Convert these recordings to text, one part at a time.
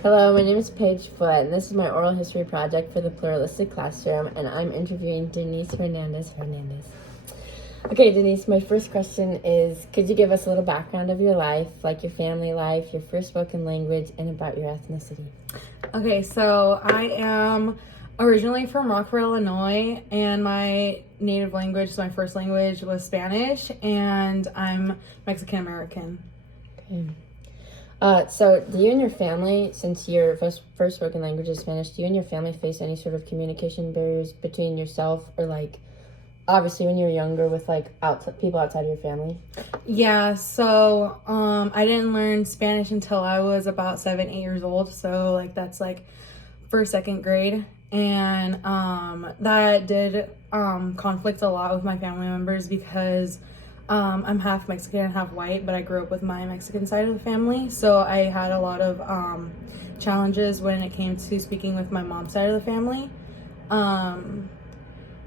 Hello, my name is Paige Foot, and this is my oral history project for the Pluralistic classroom, and I'm interviewing Denise Hernandez. Okay, Denise, my first question is, could you give us a little background of your life, like your family life, your first spoken language, and about your ethnicity? Okay, so I am originally from Rockford, Illinois, and my native language, so my first language was Spanish, and I'm Mexican American. Okay. So do you and your family, since your first spoken language is Spanish, do you and your family face any sort of communication barriers between yourself or like, obviously when you're younger with like people outside of your family? Yeah, so I didn't learn Spanish until I was about 7, 8 years old. So like that's like first, second grade. And that did conflict a lot with my family members because I'm half Mexican and half white, but I grew up with my Mexican side of the family. So I had a lot of challenges when it came to speaking with my mom's side of the family. And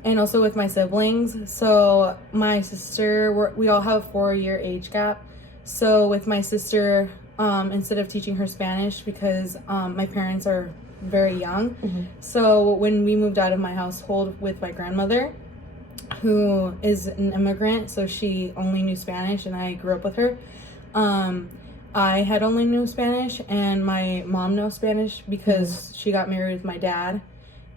also with my siblings. So my sister, we all have a 4-year age gap. So with my sister, instead of teaching her Spanish, because my parents are very young. Mm-hmm. So when we moved out of my household with my grandmother, who is an immigrant, so she only knew Spanish and I grew up with her. I had only knew Spanish and my mom knows Spanish because she got married with my dad.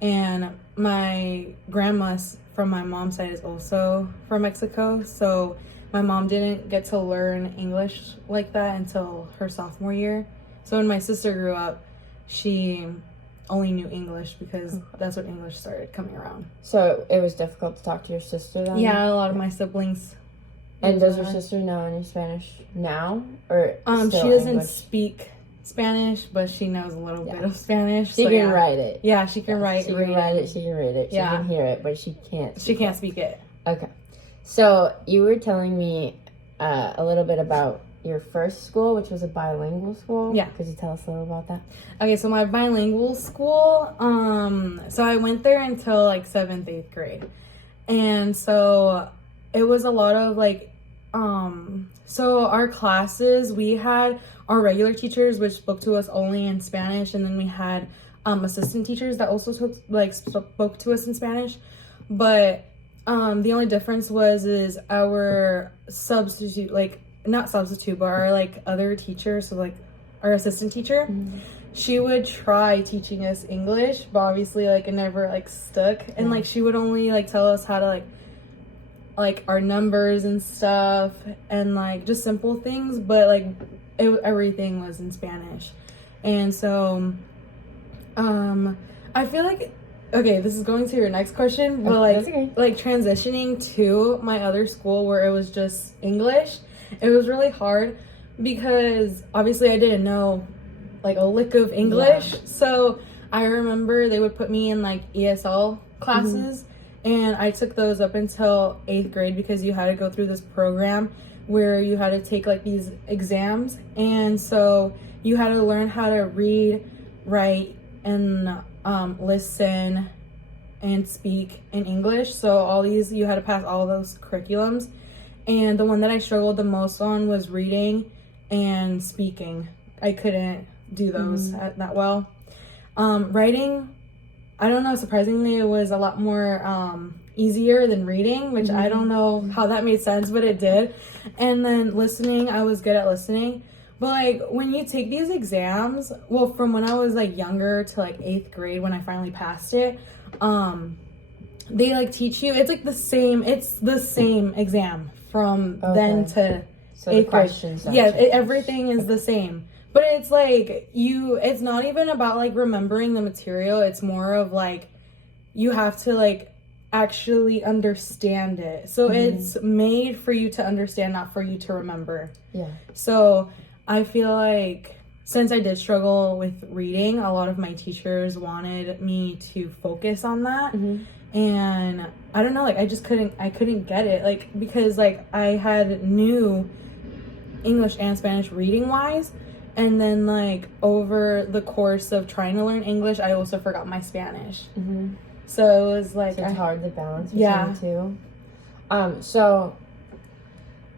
And my grandma from my mom's side is also from Mexico. So my mom didn't get to learn English like that until her sophomore year. So when my sister grew up, she only knew English because that's when English started coming around. So it was difficult to talk to your sister then? Yeah, a lot of my siblings. And does your sister know any Spanish now? Or she doesn't speak Spanish, but she knows a little bit of Spanish. She can write it. Yeah, she can write. She can write it. She can read it. She can hear it, but she can't. She can't speak it. Okay. So you were telling me a little bit about your first school, which was a bilingual school. Yeah. Could you tell us a little about that? Okay, so my bilingual school, so I went there until like 7th, 8th grade. And so it was a lot of like, so our classes, we had our regular teachers, which spoke to us only in Spanish. And then we had assistant teachers that also spoke to us in Spanish. But the only difference is our substitute, like, not substitute, but our like other teacher, so like our assistant teacher, she would try teaching us English, but obviously like it never like stuck. And like she would only like tell us how to like our numbers and stuff and like just simple things, but like everything was in Spanish. And so I feel like, okay, this is going to your next question, but like transitioning to my other school where it was just English, it was really hard because obviously I didn't know like a lick of English. So I remember they would put me in like ESL classes, and I took those up until 8th grade because you had to go through this program where you had to take like these exams. And so you had to learn how to read, write, and listen and speak in English. So all these, you had to pass all those curriculums. And the one that I struggled the most on was reading and speaking. I couldn't do those that well. Writing, I don't know, surprisingly, it was a lot more easier than reading, which I don't know how that made sense, but it did. And then listening, I was good at listening. But like when you take these exams, well, from when I was like younger to like 8th grade when I finally passed it, they like teach you, it's like the same exam from then to so 8th grade. Yeah, everything is the same. But it's like it's not even about like remembering the material. It's more of like you have to like actually understand it. So it's made for you to understand, not for you to remember. Yeah. So I feel like since I did struggle with reading, a lot of my teachers wanted me to focus on that. And I don't know, like I couldn't get it, like because like I had knew English and Spanish reading wise, and then like over the course of trying to learn English, I also forgot my Spanish. So it was like it's hard to balance between the two. So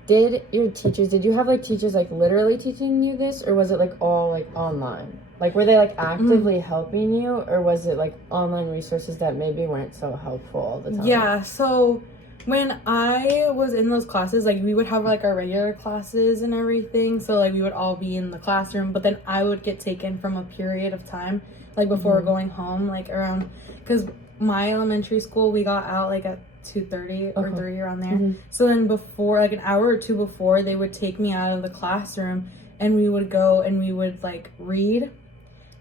did you have like teachers like literally teaching you this, or was it like all like online? Like, were they like actively helping you, or was it like online resources that maybe weren't so helpful all the time? Yeah, so when I was in those classes, like we would have like our regular classes and everything. So like we would all be in the classroom, but then I would get taken from a period of time, like before going home, like around, because my elementary school, we got out like at 2:30 or 3 around there. So then before, like an hour or two before, they would take me out of the classroom and we would go and we would like read.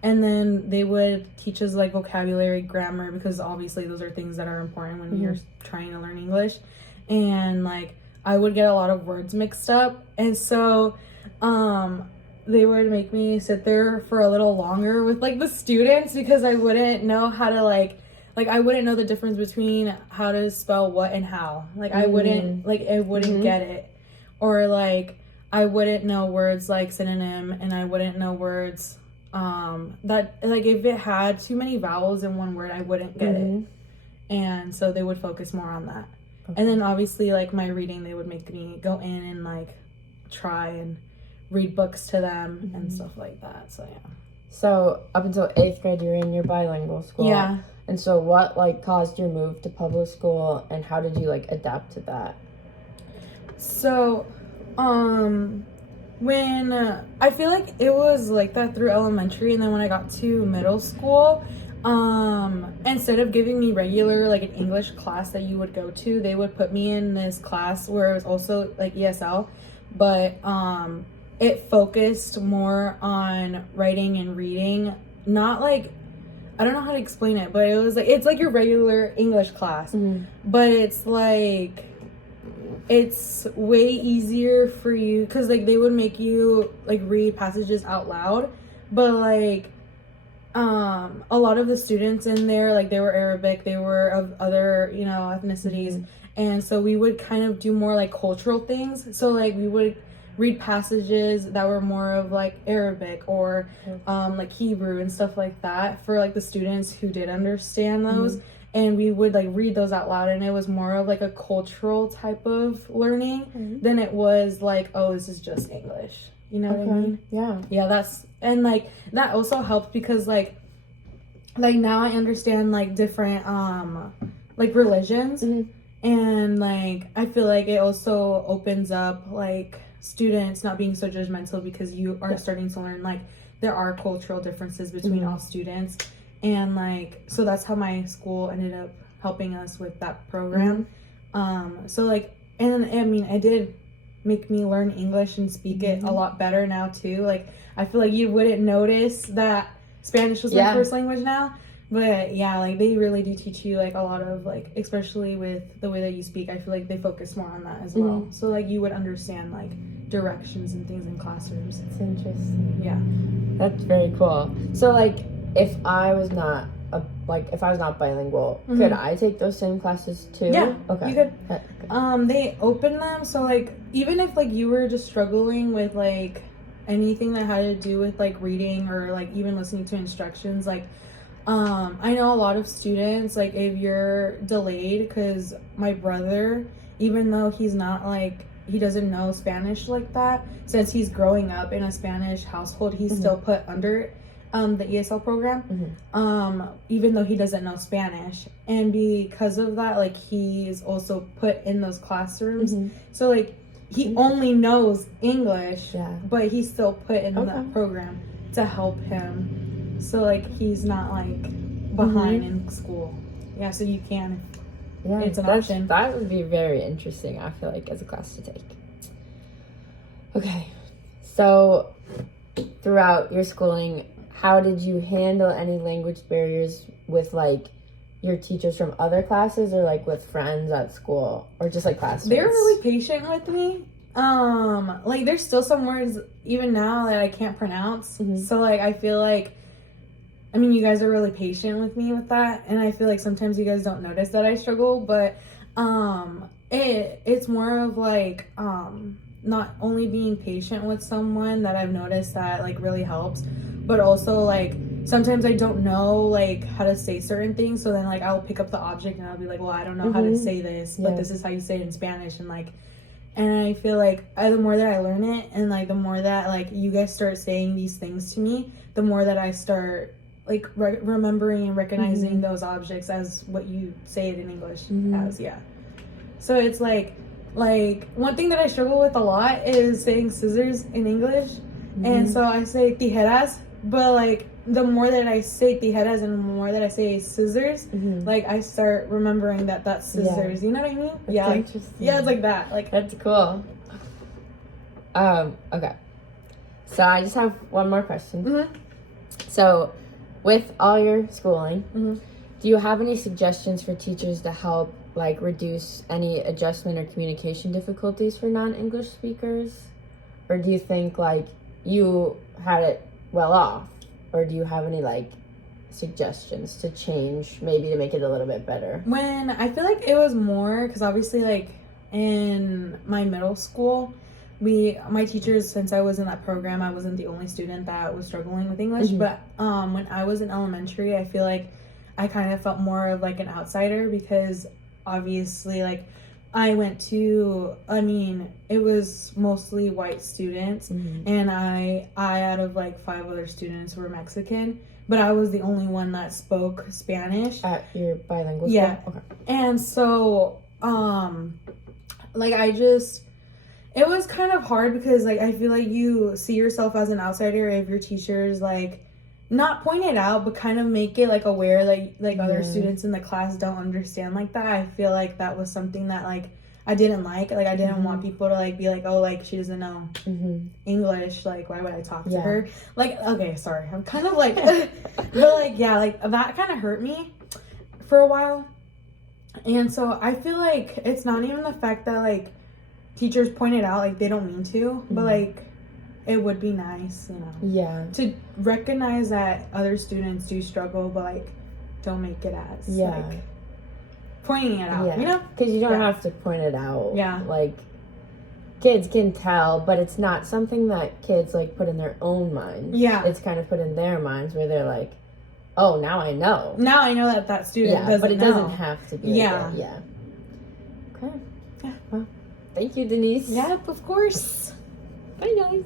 And then they would teach us like vocabulary, grammar, because obviously those are things that are important when you're trying to learn English. And like I would get a lot of words mixed up. And so they would make me sit there for a little longer with like the students, because I wouldn't know how to like I wouldn't know the difference between how to spell what and how. Like I wouldn't get it. Or like I wouldn't know words like synonym, and I wouldn't know words that like if it had too many vowels in one word, I wouldn't get it. And so they would focus more on that. And then obviously like my reading, they would make me go in and like try and read books to them and stuff like that. So yeah. So up until 8th grade, you were in your bilingual school. Yeah. And so what like caused your move to public school, and how did you like adapt to that? So when I feel like it was like that through elementary, and then when I got to middle school, instead of giving me regular like an English class that you would go to, they would put me in this class where it was also like ESL, but it focused more on writing and reading. Not like, I don't know how to explain it, but it was like, it's like your regular English class, but it's like, it's way easier for you, because like they would make you like read passages out loud, but like a lot of the students in there, like they were Arabic, they were of other, you know, ethnicities, and so we would kind of do more like cultural things. So like we would read passages that were more of like Arabic or like Hebrew and stuff like that for like the students who did understand those. And we would like read those out loud, and it was more of like a cultural type of learning than it was like, oh, this is just English. You know what I mean? Yeah. Yeah, that's, and like that also helped because like now I understand like different like religions, and like I feel like it also opens up like students not being so judgmental, because you are starting to learn like there are cultural differences between all students. And like, so that's how my school ended up helping us with that program. So like, and I mean, it did make me learn English and speak it a lot better now too. Like, I feel like you wouldn't notice that Spanish was my first language now. But yeah, like they really do teach you like a lot of like, especially with the way that you speak, I feel like they focus more on that as well. So like you would understand like directions and things in classrooms. It's interesting. Yeah. That's very cool. So like, if I was not bilingual, could I take those same classes too? Yeah, okay. You could. They open them, so like even if like you were just struggling with like anything that had to do with like reading or like even listening to instructions, like I know a lot of students, like if you're delayed, because my brother, even though he's not like, he doesn't know Spanish like that, since he's growing up in a Spanish household, he's still put under the ESL program, even though he doesn't know Spanish. And because of that, like he's also put in those classrooms. So like he only knows English, but he's still put in that program to help him. So like he's not like behind in school. Yeah, so you can. Yeah, it's an option. That would be very interesting, I feel like, as a class to take. Okay, so throughout your schooling, how did you handle any language barriers with like your teachers from other classes, or like with friends at school, or just like classmates? They're really patient with me. Like there's still some words even now that I can't pronounce. So like I feel like, I mean, you guys are really patient with me with that, and I feel like sometimes you guys don't notice that I struggle, but it's more of like not only being patient with someone that I've noticed that like really helps, but also like sometimes I don't know like how to say certain things, so then like I'll pick up the object and I'll be like, well, I don't know how to say this, but this is how you say it in Spanish, and like And I feel like the more that I learn it, and like the more that like you guys start saying these things to me, the more that I start like remembering and recognizing those objects as what you say it in English as. Yeah. So it's like one thing that I struggle with a lot is saying scissors in English, and so I say tijeras, but like the more that I say tijeras and the more that I say scissors, like I start remembering that that's scissors. You know what I mean? That's interesting. Yeah, it's like that. Like that's cool. Okay. So I just have one more question. So, with all your schooling, do you have any suggestions for teachers to help like reduce any adjustment or communication difficulties for non-English speakers? Or do you think like you had it well off? Or do you have any like suggestions to change, maybe to make it a little bit better? When I feel like it was more, because obviously like in my middle school, my teachers, since I was in that program, I wasn't the only student that was struggling with English. But when I was in elementary, I feel like I kind of felt more of like an outsider, because obviously like I went to, it was mostly white students, and I out of like 5 other students were Mexican, but I was the only one that spoke Spanish. At your bilingual school? Yeah. Okay. And so, like it was kind of hard, because like I feel like you see yourself as an outsider if your teachers like not point it out, but kind of make it like aware, like other students in the class don't understand like that. I feel like that was something that like I didn't like I didn't want people to like be like, oh, like she doesn't know English, like why would I talk to her? Like, okay, sorry, I'm kind of like but like yeah, like that kind of hurt me for a while. And so I feel like it's not even the fact that like teachers point it out, like they don't mean to, but like it would be nice, you know. Yeah. To recognize that other students do struggle, but like don't make it as like pointing it out, you know? Because you don't have to point it out. Yeah. Like kids can tell, but it's not something that kids like put in their own minds. Yeah. It's kind of put in their minds where they're like, oh, now I know. Now I know that student doesn't know. But it doesn't have to be. Yeah. Like that. Okay. Yeah. Well, thank you, Denise. Yep, of course. Bye, guys.